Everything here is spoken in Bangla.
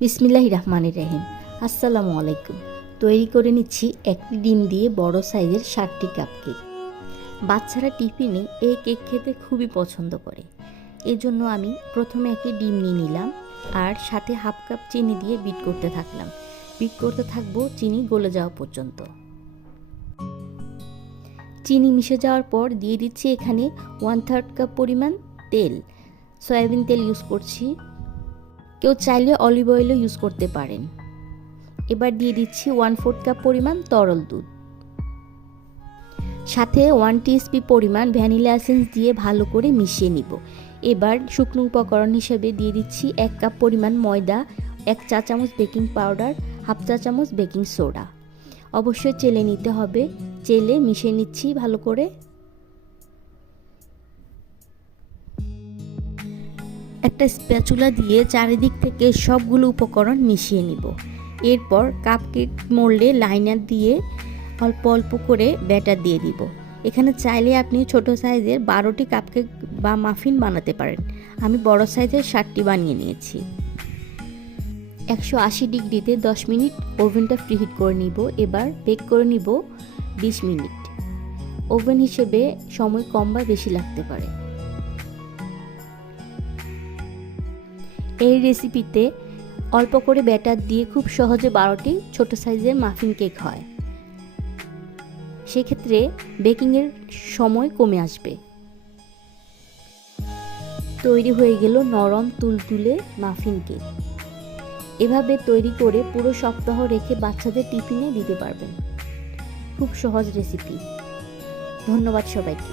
বিসমিল্লাহির রহমানির রহিম। আসসালামু আলাইকুম। তৈরি করে নিচ্ছি একটি ডিম দিয়ে বড় সাইজের 7টি কাপকেক। বাচ্চারা টিফিনে এই কেক খেতে খুবই পছন্দ করে। এজন্য আমি প্রথমে একটি ডিম নিয়ে নিলাম আর সাথে হাফ কাপ চিনি দিয়ে বিট করতে থাকলাম। বিট করতে থাকবো চিনি গলে যাওয়া পর্যন্ত। চিনি মিশে যাওয়ার পর দিয়ে দিচ্ছি এখানে 1/3 কাপ পরিমাণ তেল। সয়াবিন তেল ইউজ করছি, কেউ চাইলে অলিভ অয়েলও ইউজ করতে পারেন। এবার দিয়ে দিচ্ছি 1/4 কাপ পরিমাণ তরল দুধ, সাথে 1 টিস্পুন পরিমাণ ভ্যানিলা এসেন্স দিয়ে ভালো করে মিশিয়ে নিব। এবার শুকনো উপকরণ হিসেবে দিয়ে দিচ্ছি 1 কাপ পরিমাণ ময়দা, 1 চা চামচ বেকিং পাউডার, হাফ চা চামচ বেকিং সোডা। অবশ্যই চেলে নিতে হবে। চেলে মিশিয়ে নিচ্ছি ভালো করে। একটা স্প্যাচুলা দিয়ে চারিদিক থেকে সবগুলো উপকরণ মিশিয়ে নিব। এরপর কাপকেক মোল্ডে লাইনার দিয়ে অল্প অল্প করে ব্যাটার দিয়ে দিব। এখানে চাইলে আপনি ছোট সাইজের 12টি কাপকেক বা মাফিন বানাতে পারেন। আমি বড় সাইজের 7টি বানিয়ে নিয়েছি। 180 ডিগ্রিতে 10 মিনিট ওভেনটা প্রিহিট করে নিব। এবার বেক করে নিব 20 মিনিট। ওভেন হিসেবে সময় কম বা বেশি লাগতে পারে। এই রেসিপিতে অল্প করে ব্যাটার দিয়ে খুব সহজে 12টি ছোট সাইজের মাফিন কেক হয়। সেক্ষেত্রে বেকিংয়ের সময় কমে আসবে। তৈরি হয়ে গেল নরম তুলতুলে মাফিন কেক। এভাবে তৈরি করে পুরো সপ্তাহ রেখে বাচ্চাদের টিফিনে দিতে পারবেন। খুব সহজ রেসিপি। ধন্যবাদ সবাইকে।